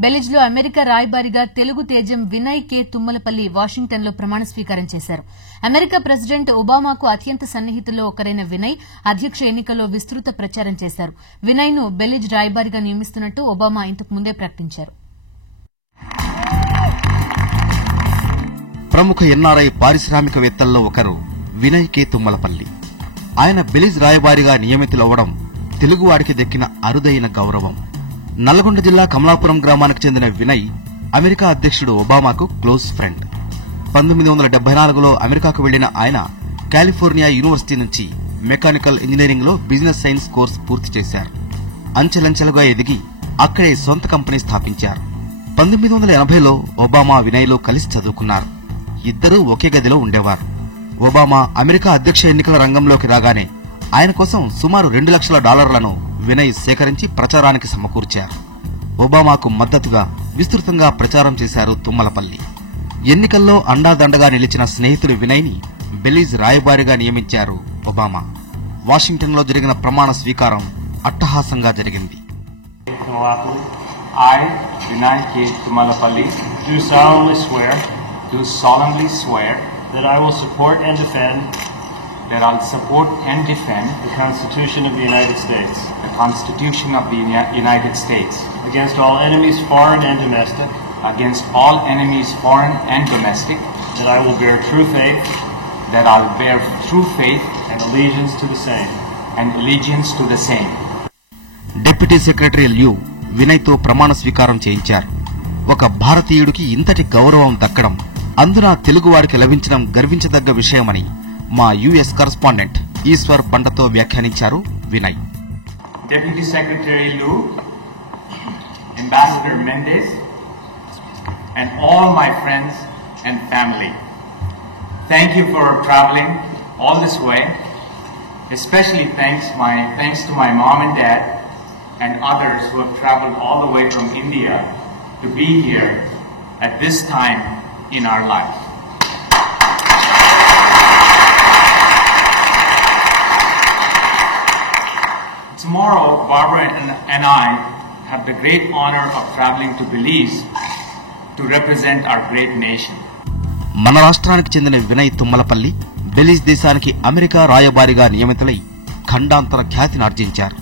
Belize లో America రాయబారిగా Telugu తేజం Vinay K Tummalapalli Washington లో ప్రమాణ స్వీకారం చేశారు. అమెరికా ప్రెసిడెంట్ ఒబామాకు అత్యంత సన్నిహితుల్లో ఒకరైన వినయ్ అధ్యక్ష ఎన్నికల్లో విస్తృత ప్రచారం చేశారు. వినయ్ ను బెలిజ్ రాయబారిగా నియమిస్తున్నట్టు ఒబామా ఇంతకు ముందే ప్రకటించారు. ప్రముఖ ఎన్ఆర్ఐ పారిశ్రామికవేత్తల్లో ఒకరు వినయ్ కె తుమ్మలపల్లి. ఆయన బెలిజ్ రాయబారిగా నియమితులవ్వడం తెలుగువాడికి దక్కిన అరుదైన గౌరవం. నల్గొండ జిల్లా కమలాపురం గ్రామానికి చెందిన వినయ్ అమెరికా అధ్యక్షుడు ఒబామాకు క్లోజ్ ఫ్రెండ్. 1974లో అమెరికాకు వెళ్లిన ఆయన కాలిఫోర్నియా యూనివర్సిటీ నుంచి మెకానికల్ ఇంజనీరింగ్ లో బిజినెస్ సైన్స్ కోర్సు పూర్తి చేశారు. అంచెలంచెలుగా ఎదిగి అక్కడే సొంత కంపెనీ స్థాపించారు. 1980లో ఒబామా వినయ్లో కలిసి చదువుకున్నారు. ఇద్దరూ ఒకే గదిలో ఉండేవారు. ఒబామా అమెరికా అధ్యక్ష ఎన్నికల రంగంలోకి రాగానే ఆయన కోసం సుమారు $2 లక్షల వినయ్ సేకరించి ప్రచారానికి సమకూర్చారు. ఒబామాకు మద్దతుగా విస్తృతంగా ప్రచారం చేశారు తుమ్మలపల్లి. ఎన్నికల్లో అండాదండగా నిలిచిన స్నేహితుడు వినయ్ ని బెలిజ్ రాయబారిగా నియమించారు ఒబామా. వాషింగ్టన్ లో జరిగిన ప్రమాణ స్వీకారం అట్టహాసంగా జరిగింది. That I will support and defend the Constitution of the United States. The Constitution of the United States. Against all enemies, foreign and domestic. Against all enemies, foreign and domestic. That I will bear true faith. That I will bear true faith. And allegiance to the same. And allegiance to the same. Deputy secretary ల్యూ వినయ్ తో ప్రమాణ స్వీకారం చేయించారు. ఒక భారతీయుడికి ఇంతటి గౌరవం దక్కడం, అందున తెలుగువాడికి లభించడం గర్వించదగ్గ విషయమని మా యుఎస్ కరెస్పాండెంట్ ఈశ్వర్ పండతో వ్యాఖ్యానించారు Vinay. Deputy Secretary Liu, Ambassador Mendez, and all my friends and family, thank you for traveling all this way. Especially thanks to my mom and dad and others who have traveled all the way from India to be here at this time in our life. Tomorrow, Barbara and I have the great honor of traveling to Belize to represent our great nation. మన రాష్ట్రానికి చెందిన Vinay Tummalapalli Belize దేశానికి America రాయబారిగా నియమితులై ఖండాంతర ఖ్యాతినార్జించారు.